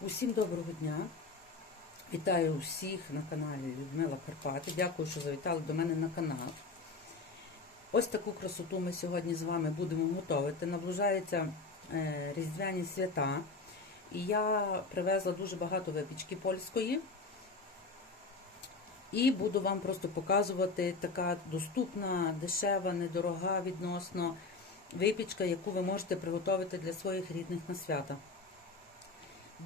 Усім доброго дня. Вітаю усіх на каналі Людмила Карпати. Дякую, що завітали до мене на канал. Ось таку красоту ми сьогодні з вами будемо готувати. Наближаються е, різдвяні свята. І я привезла дуже багато випічки польської. І буду вам просто показувати така доступна, дешева, недорога відносно випічка, яку ви можете приготувати для своїх рідних на свята.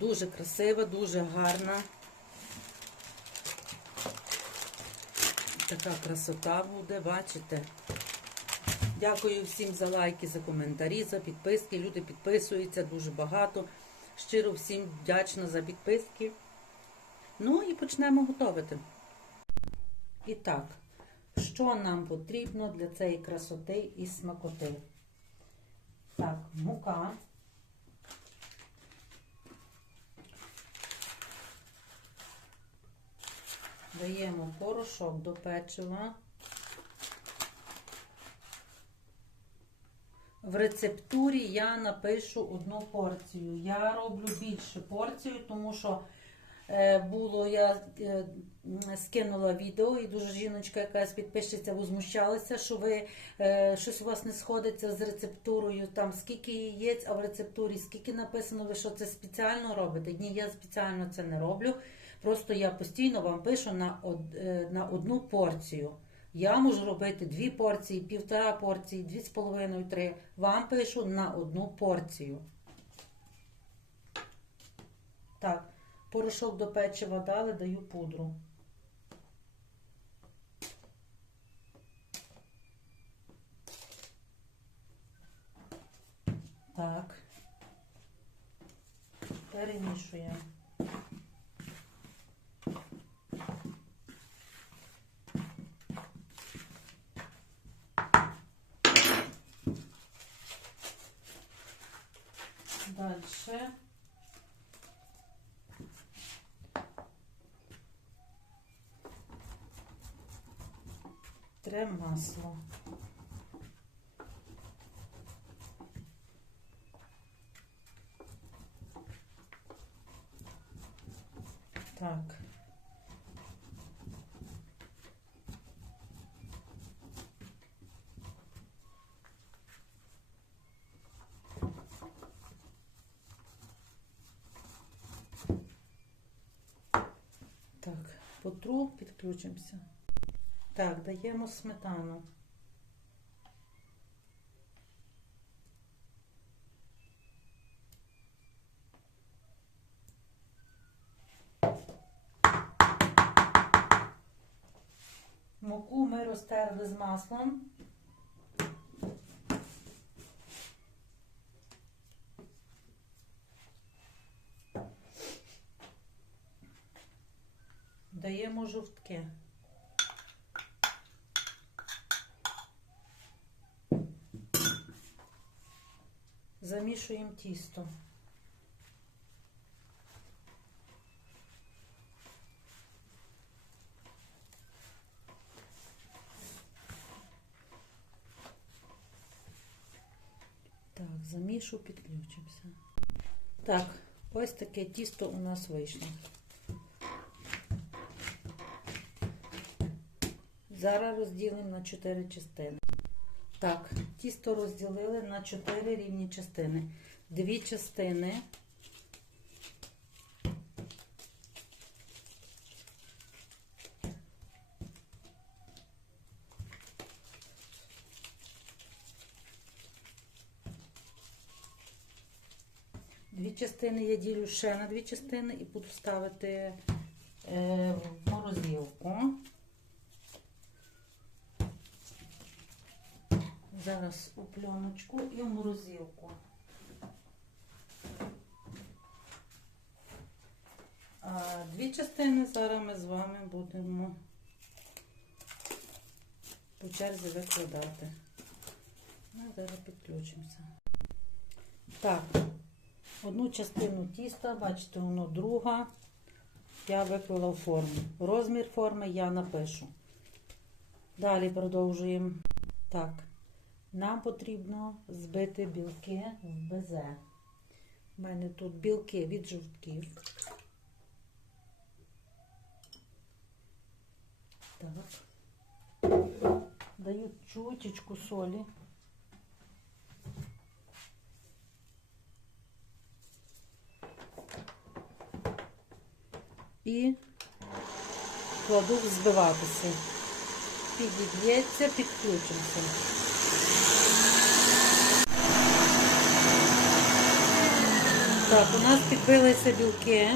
Дуже красива, дуже гарна. Така красота буде, бачите? Дякую всім за лайки, за коментарі, за підписки. Люди підписуються дуже багато. Щиро всім вдячна за підписки. Ну і почнемо готувати. І так, що нам потрібно для цієї красоти і смакоти? Так, мука. Даємо порошок до печива. В рецептурі я напишу одну порцію. Я роблю більше порцію, тому що е, було, я е, скинула відео, і дуже жіночка якась підписчиця возмущалася, що ви е, щось у вас не сходиться з рецептурою, там скільки яєць, а в рецептурі скільки написано, ви що це спеціально робите? Ні, я спеціально це не роблю. Просто я постійно вам пишу на, е, на одну порцію. Я можу робити дві порції, півтора порції, дві з половиною, три. Вам пишу на одну порцію. Так, порошок до печива дали, даю пудру. Так. Перемішуємо. Дальше. Тре масло. Так. Так, потру, підключимося. Так, даємо сметану. Муку ми розтерли з маслом. Даємо жовтки. Замішуємо тісто. Так, замішу, підключимося. Так, ось таке тісто у нас вийшло. Зараз розділимо на 4 частини. Так, тісто розділили на 4 рівні частини. Дві частини. Дві частини я ділю ще на дві частини і буду ставити е, в морозилку. Зараз у пленочку і в морозилку. А дві частини зараз ми з вами будемо по черзі викладати. Ну, зараз підключимося. Так, одну частину тіста, бачите, воно друга. Я виклала в форму. Розмір форми я напишу. Далі продовжуємо. Так. Нам потрібно збити білки в безе. У мене тут білки від жовтків. Так. Даю чуточку солі. І кладу взбиватися. Підіб'ється, підключимося. Так, у нас підбилися білки.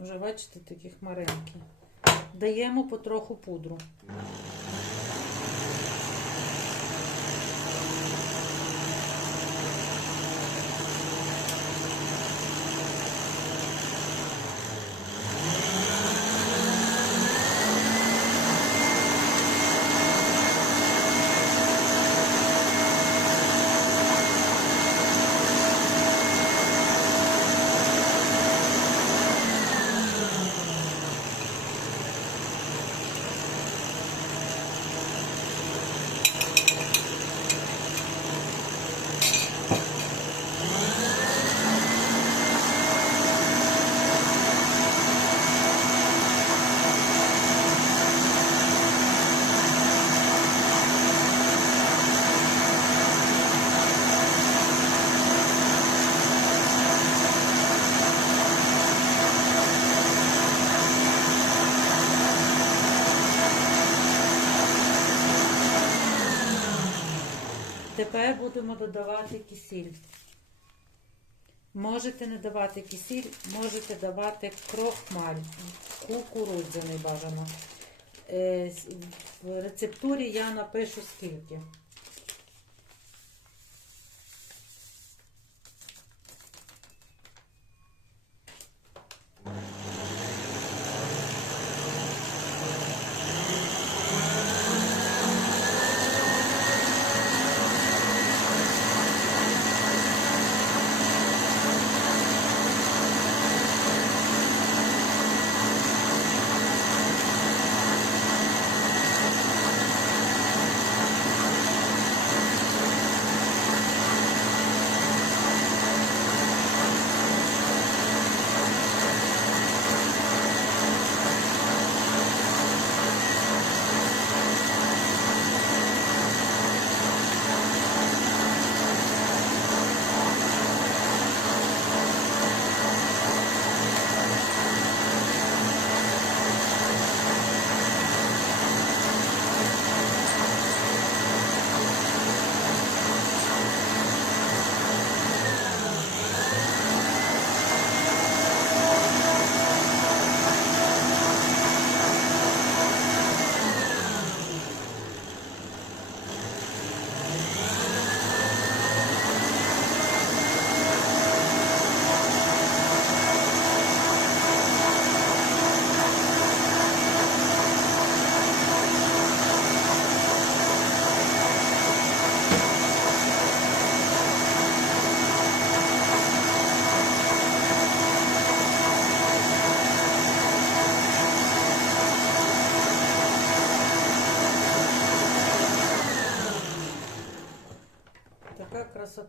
Вже бачите, такі хмаринки. Даємо потроху пудру. Тепер будемо додавати кисіль. Можете не давати кисіль, можете давати крохмаль, кукурудзяний бажано. Е, В рецептурі я напишу скільки.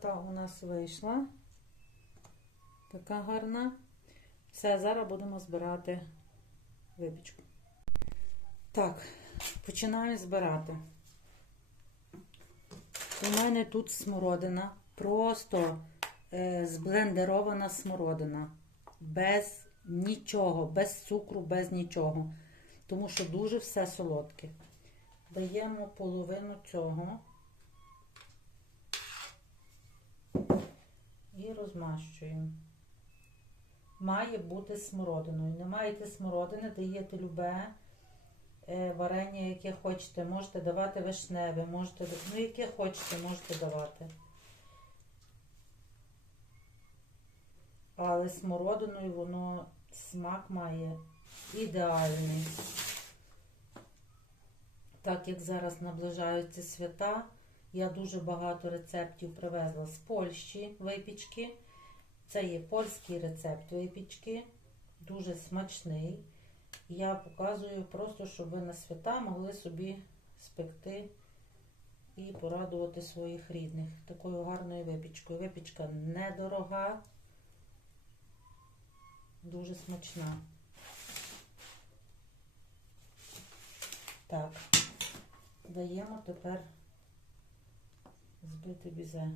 Красота у нас вийшла. Така гарна. Все, зараз будемо збирати випічку. Так, починаємо збирати. У мене тут смородина, просто е, зблендерована смородина. Без нічого, без цукру, без нічого. Тому що дуже все солодке. Даємо половину цього. І розмащуємо. Має бути смородиною. Не маєте смородини, даєте любе е, варення, яке хочете. Можете давати вишневе, можете, ну яке хочете, можете давати. Але смородиною воно смак має ідеальний. Так як зараз наближаються свята, я дуже багато рецептів привезла з Польщі випічки. Це є польський рецепт випічки, дуже смачний. Я показую просто, щоб ви на свята могли собі спекти і порадувати своїх рідних такою гарною випічкою. Випічка недорога, дуже смачна. Так, даємо тепер збити бізе.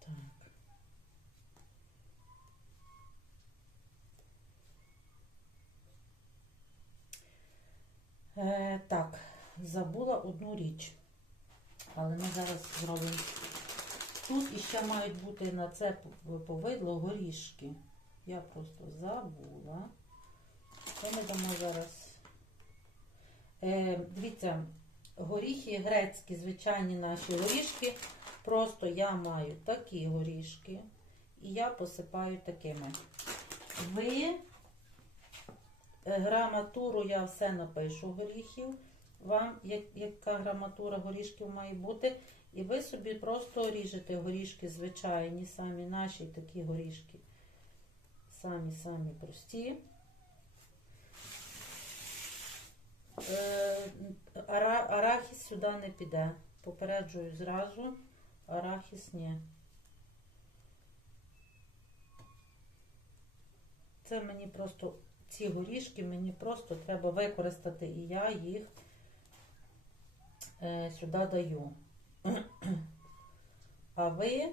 Так. Е, так, забула одну річ. Але ми зараз зробимо. Тут іще мають бути на це повидло горішки. Я просто забула. Це ми дамо зараз. Е, дивіться, горіхи грецькі, звичайні наші горішки. Просто я маю такі горішки. І я посипаю такими. Ви граматуру я все напишу горіхів. Вам як- яка граматура горішків має бути. І ви собі просто ріжете горішки звичайні, самі наші такі горішки. Самі-самі прості. Е, ара- арахіс сюди не піде. Попереджую зразу. Арахіс ні. Це мені просто, ці горішки мені просто треба використати, і я їх е, сюди даю. А ви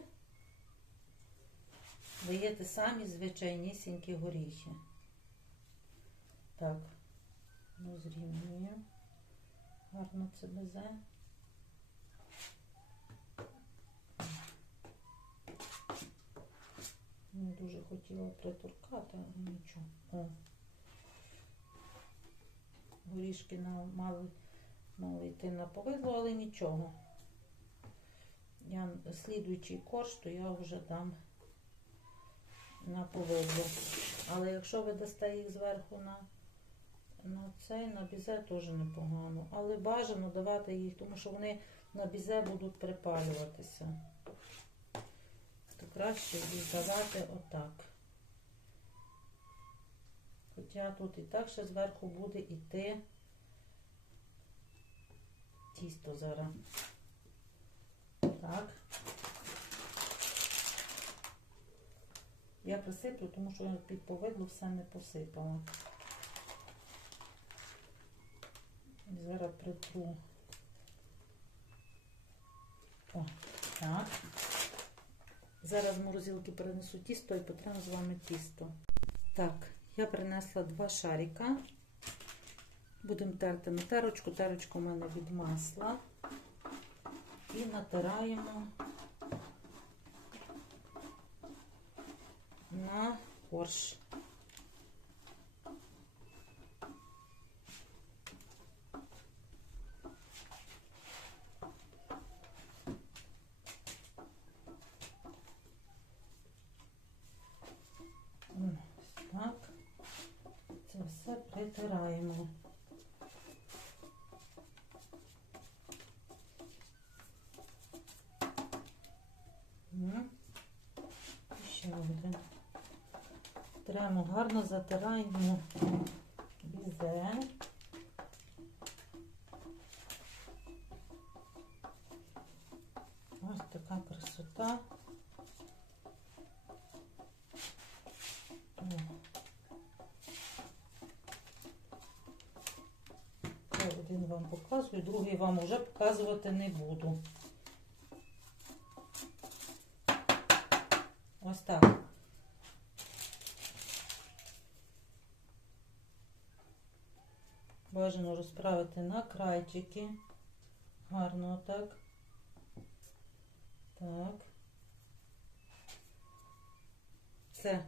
даєте самі звичайнісінькі горіхи. Так, ну зрівнюємо. Гарно це безе. Дуже хотіла притуркати, але нічого. Горішки мали, мали йти на повидло, але нічого. Я слідуючий корж, то я вже дам на повидло. Але якщо ви дасте їх зверху на, на цей, на бізе теж непогано. Але бажано давати їх, тому що вони на бізе будуть припалюватися то краще їх давати отак. Хоча тут і так ще зверху буде йти тісто зараз. Так. Я присиплю, тому що під повидло все не посипала. І зараз притру. О, так. Зараз з морозилки перенесу тісто і потрібно з вами тісто. Так, я принесла два шарика. Будемо терти на терочку. Терочка у мене від масла. І натираємо на корж. Ось так. Це все притираємо. М. І Ще один. Тремо гарно затираємо бізе. Ось така красота. Один вам показую, другий вам вже показувати не буду. Ось так. Бажано розправити на крайчики. Гарно так. Так. Все.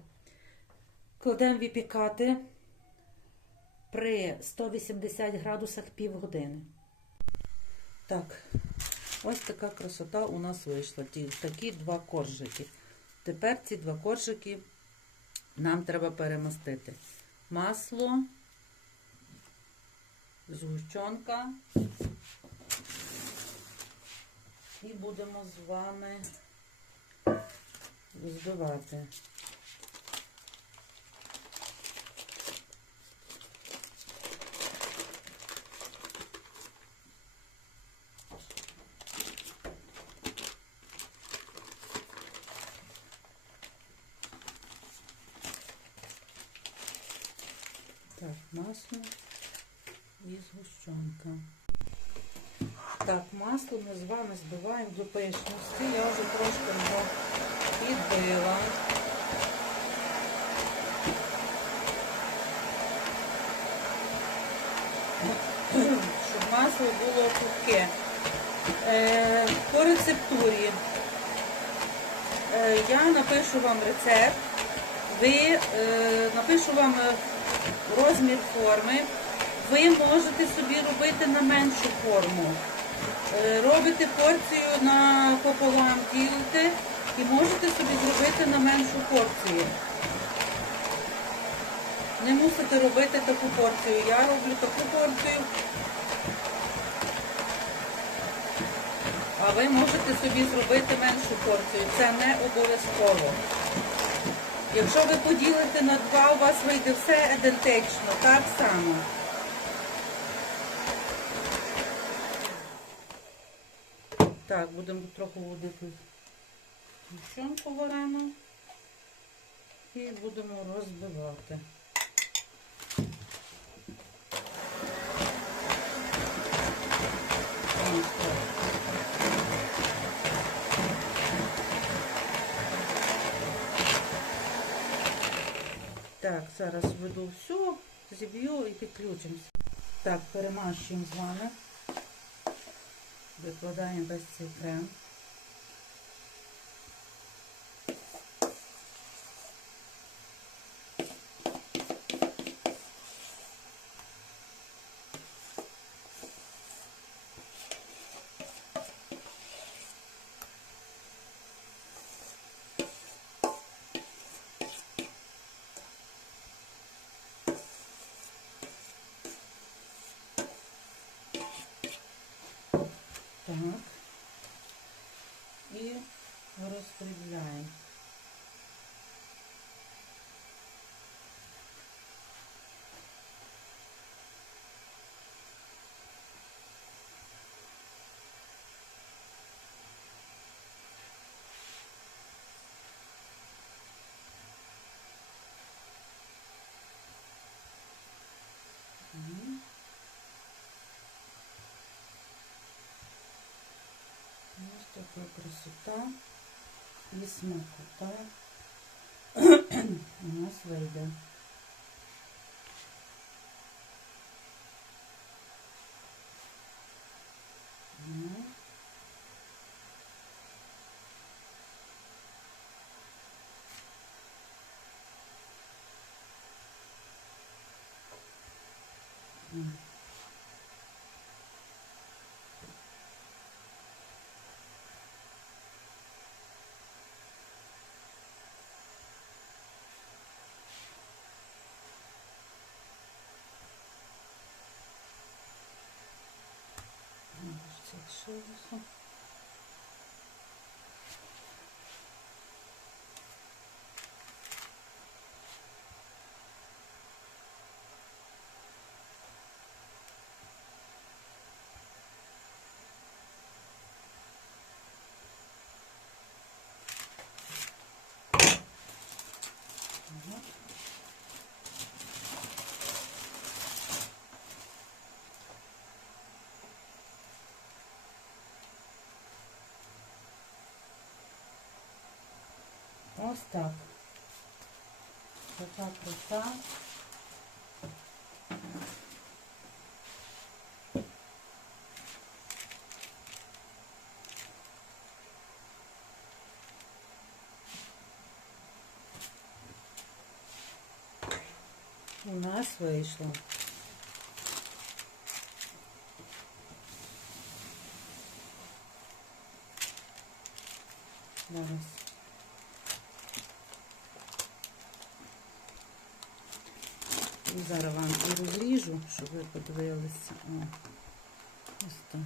Кладемо випікати при 180 градусах півгодини. Так, ось така красота у нас вийшла. Такі два коржики. Тепер ці два коржики нам треба перемастити. Масло згущенка. І будемо з вами збивати. Так, масло і згущенка. Так, масло ми з вами збиваємо до пишності. Я вже трошки його підбила. Щоб масло було пухке. Е, по рецептурі е, я напишу вам рецепт. Ви е, напишу вам розмір форми. Ви можете собі робити на меншу форму. Е, Робите порцію на пополам ділите і можете собі зробити на меншу порцію. Не мусите робити таку порцію. Я роблю таку порцію. А ви можете собі зробити меншу порцію. Це не обов'язково. Якщо ви поділите на два, у вас вийде все ідентично, так само. Так, будемо трохи водити згущенку варену і будемо розбивати. Так. Зараз введу все, зіб'ю і підключимося. Так, перемащуємо з вами. Викладаємо весь цей крем. Так. І розподіляємо. Мгм. Ось така красота і смакота у нас вийде. Ну. М. Ось Ось так. Така краса. У нас вийшло. Зараз. І зараз вам і розріжу, щоб ви подивилися. О, ось так.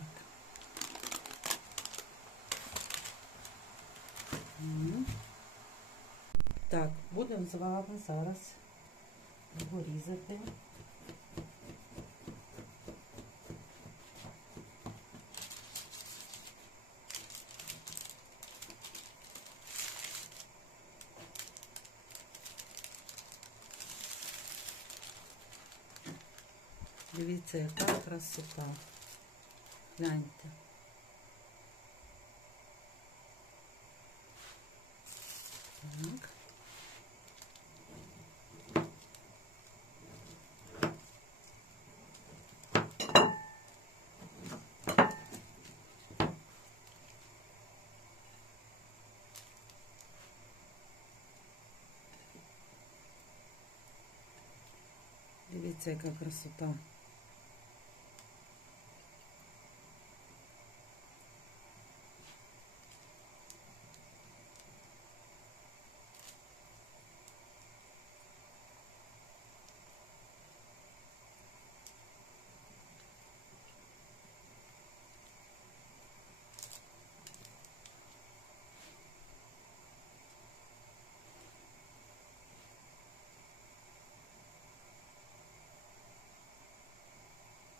Так, будемо з вами зараз його різати. Дивіться, яка красота. Гляньте. Так. Дивіться, яка красота.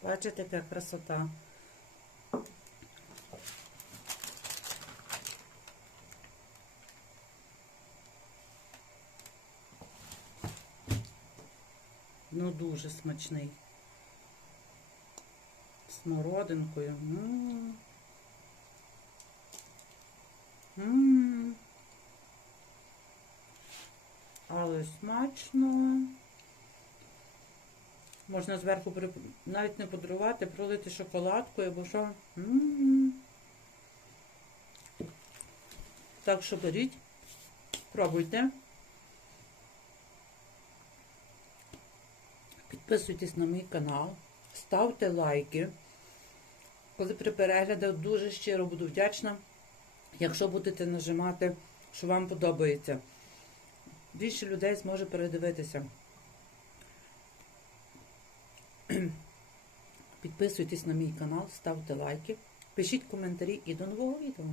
Бачите, яка красота. Ну, дуже смачний. Смородинкою. М. М. Але смачно. Можна зверху навіть не подарувати, пролити шоколадкою або що. М. Так що беріть, пробуйте. Підписуйтесь на мій канал, ставте лайки. Коли при переглядах дуже щиро буду вдячна, якщо будете нажимати, що вам подобається. Більше людей зможе передивитися. Підписуйтесь на мій канал, ставте лайки, пишіть коментарі і до нового відео.